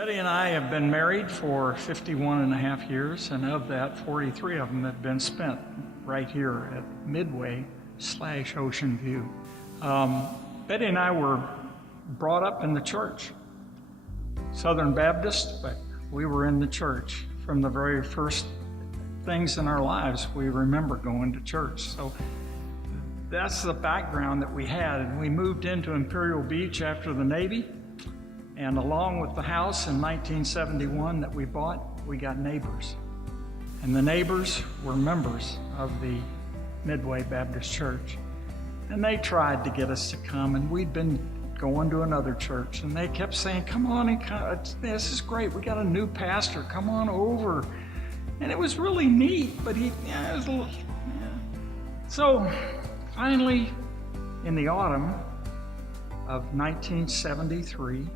Betty and I have been married for 51 and a half years, and of that, 43 of them have been spent right here at Midway/Ocean View. Betty and I were brought up in the church, Southern Baptist, but we were in the church from the very first things in our lives. We remember going to church. So that's the background that we had. And we moved into Imperial Beach after the Navy. And along with the house in 1971 that we bought, we got neighbors. And the neighbors were members of the Midway Baptist Church. And they tried to get us to come, and we'd been going to another church, and they kept saying, come on, this is great. We got a new pastor. Come on over. And it was really neat, but it was a little, So finally, in the autumn of 1973,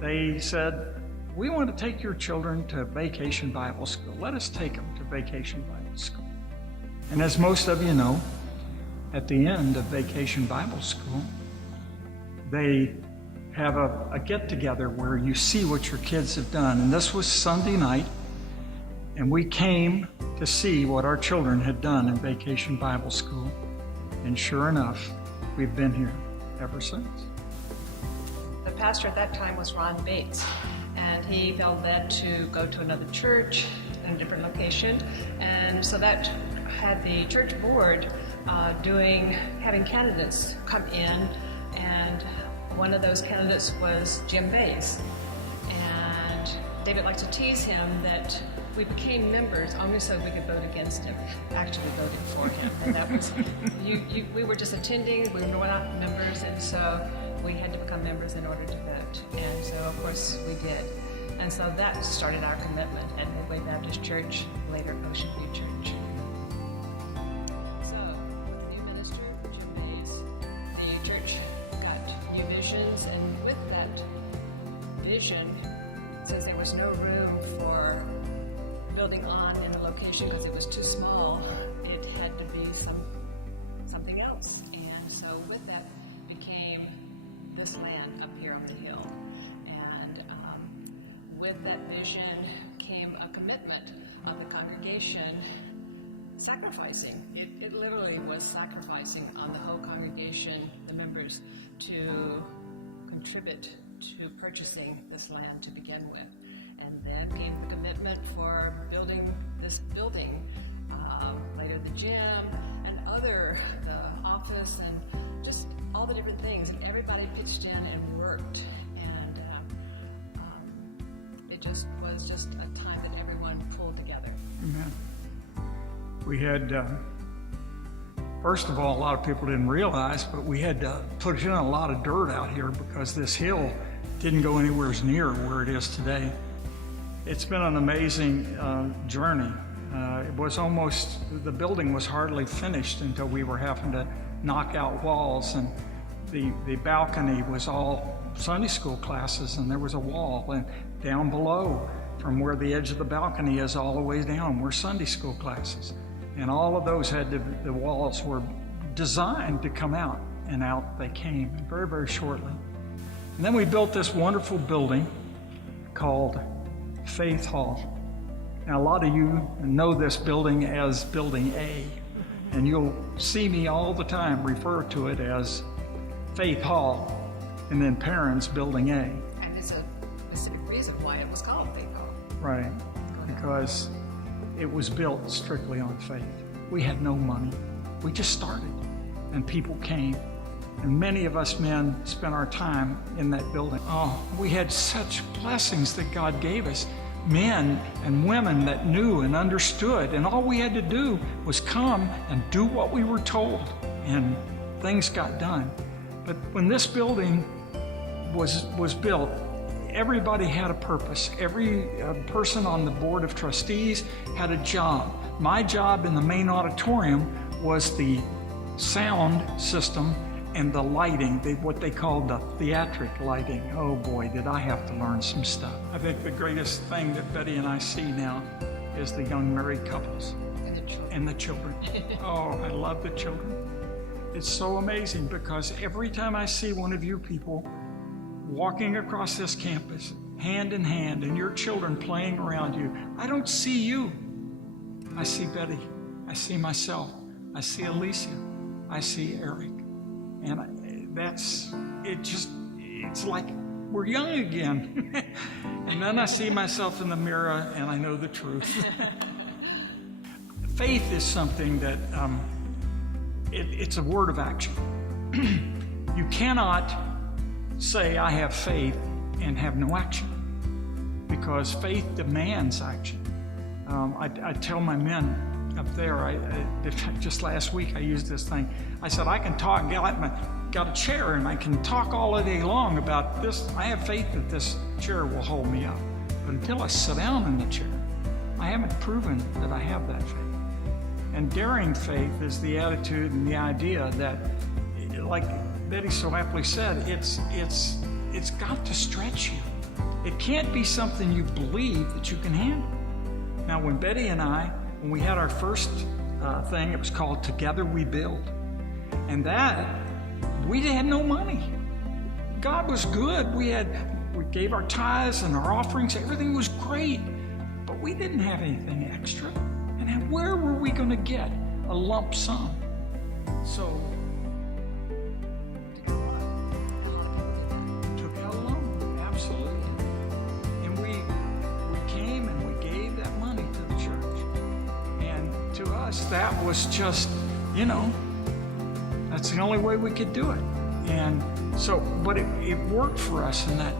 they said, we want to take your children to Vacation Bible School. Let us take them to Vacation Bible School. And as most of you know, at the end of Vacation Bible School, they have a get-together where you see what your kids have done. And this was Sunday night, and we came to see what our children had done in Vacation Bible School. And sure enough, we've been here ever since. The pastor at that time was Ron Bates, and he felt led to go to another church in a different location. And so that had the church board having candidates come in, and one of those candidates was Jim Bates. And David liked to tease him that we became members only so we could vote against him, actually voted for him. And that was, we were just attending, we were not members, and so we had to become members in order to vote. And so, of course, we did. And so that started our commitment at Midway Baptist Church, later Ocean View Church. So, new minister, Jim Bates, the church got new visions, and with that vision, since there was no room for building on in the location because it was too small, it had to be something else. And so with that became this land up here on the hill. And with that vision came a commitment of the congregation sacrificing. It literally was sacrificing on the whole congregation, the members, to contribute to purchasing this land to begin with. And then came the commitment for building this building, later the gym and the office and just all the different things. And everybody pitched in and worked. And it just was just a time that everyone pulled together. Amen. We had, first of all, a lot of people didn't realize, but we had to put in a lot of dirt out here because this hill didn't go anywhere near where it is today. It's been an amazing journey. It was almost, the building was hardly finished until we were having to knock out walls, and the balcony was all Sunday school classes, and there was a wall, and down below from where the edge of the balcony is all the way down were Sunday school classes. And all of those the walls were designed to come out, and out they came very, very shortly. And then we built this wonderful building called Faith Hall. Now, a lot of you know this building as Building A, and you'll see me all the time refer to it as Faith Hall, and then Perrin's Building A. And it's a specific reason why it was called Faith Hall. Right, because it was built strictly on faith. We had no money. We just started, and people came. And many of us men spent our time in that building. Oh, we had such blessings that God gave us. Men and women that knew and understood. And all we had to do was come and do what we were told. And things got done. But when this building was built, everybody had a purpose. Every person on the board of trustees had a job. My job in the main auditorium was the sound system and the lighting, what they called the theatric lighting. Oh boy, did I have to learn some stuff. I think the greatest thing that Betty and I see now is the young married couples and the children. Oh, I love the children. It's so amazing because every time I see one of you people walking across this campus, hand in hand, and your children playing around you. I don't see you. I see Betty. I see myself. I see Alicia. I see Eric. And it's like we're young again. And then I see myself in the mirror and I know the truth. Faith is something that it's a word of action. You cannot say I have faith and have no action, because faith demands action. I tell my men up there, just last week I used this thing. I said, I can talk, got a chair and I can talk all the day long about this. I have faith that this chair will hold me up. But until I sit down in the chair, I haven't proven that I have that faith. And daring faith is the attitude and the idea that, like Betty so aptly said, it's got to stretch you. It can't be something you believe that you can handle. Now, when Betty and I, when we had our first thing, it was called Together We Build. And that, we had no money. God was good. We gave our tithes and our offerings. Everything was great. But we didn't have anything extra. And where were we going to get a lump sum? So, took out a loan, absolutely. And we came and we gave that money to the church. And to us, that was just, that's the only way we could do it. And so, but it worked for us in that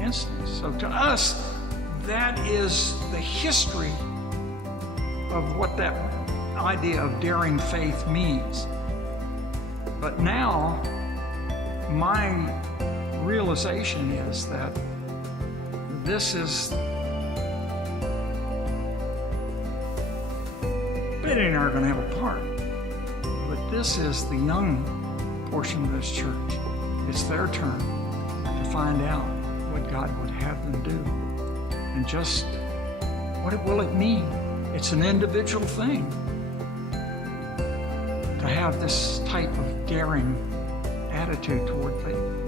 instance. So to us, that is the history of what that idea of daring faith means. But now, my realization is that this is, Betty and I are going to have a part, but this is the young portion of this church. It's their turn to find out what God would have them do. And just, what will it mean? It's an individual thing to have this type of daring attitude toward faith.